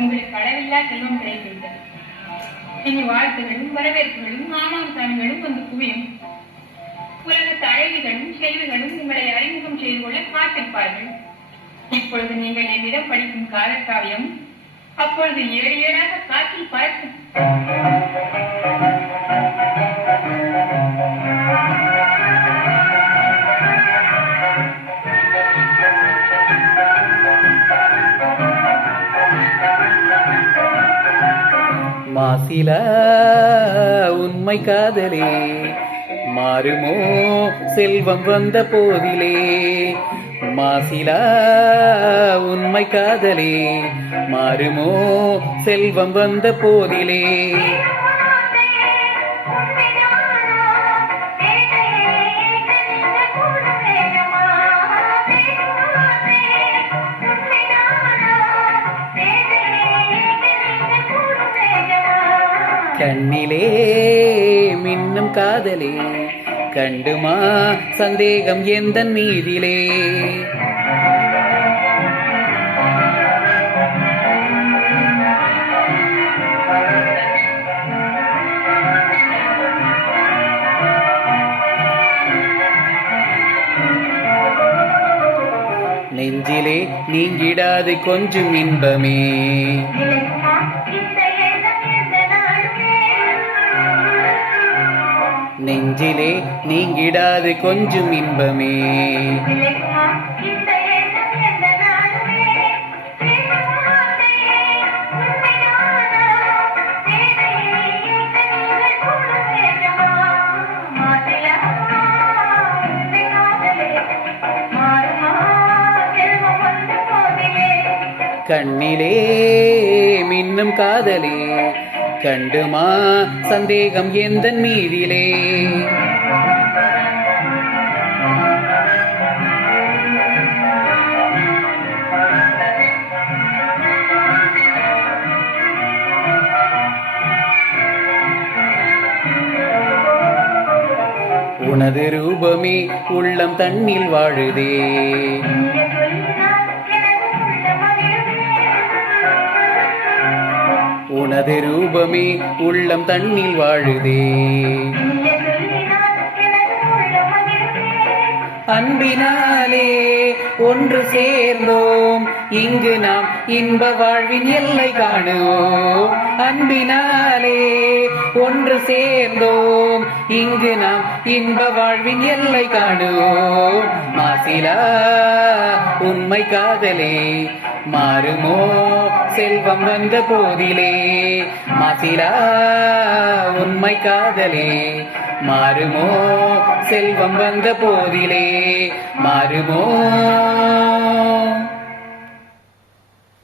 உங்களுக்கு அளவில்லா செல்வம் கிடைத்துவிட்டது. இனி வாழ்த்துகளும் வரவேற்புகளும் ஆமாம் சாமிகளும் வந்து குவியும். உலகத்து அழகிகளும் செல்விகளும் உங்களை அறிமுகம் செய்து கொள்ள காத்திருப்பார்கள். இப்பொழுது நீங்கள் என்னிடம் படிக்கும் காலக்காவியம் அப்பொழுது ஏழு ஏழாக காற்றில் பறக்கும். மாசில உண்மை காதலே மாறுமோ செல்வம் வந்த போதிலே. மாசில உண்மை காதலே மாறுமோ செல்வம் வந்த போதிலே. கண்ணிலே மின்னும் காதலே கண்டுமா சந்தேகம் எந்த மீதிலே. நெஞ்சிலே நீங்கிடாது கொஞ்சம் இன்பமே. நெஞ்சிலே நீங்கிடாது கொஞ்சம் இன்பமே. கண்ணிலே மின்னும் காதலே கண்டுமா சந்தேகம் எந்த மீதிலே. உனது ரூபமே உள்ளம் தன்னில் வாழுதே. உனது ரூபமே உள்ளம் தன்னில் வாழுதே. அன்பினாலே ஒன்று சேர்ந்தோம் இங்கு நாம் இன்ப வாழ்வின் எல்லை காணுவோம். அன்பினாலே ஒன்று சேர்ந்தோம் இங்கு நாம் இன்ப வாழ்வின் எல்லை காணுவோம். மாசிலா உண்மை காதலே மாறுமோ செல்வம் வந்த போதிலே. மாசிலா உண்மை காதலே மாறுமோ செல்வம் வந்த போதிலே. மாறுமோ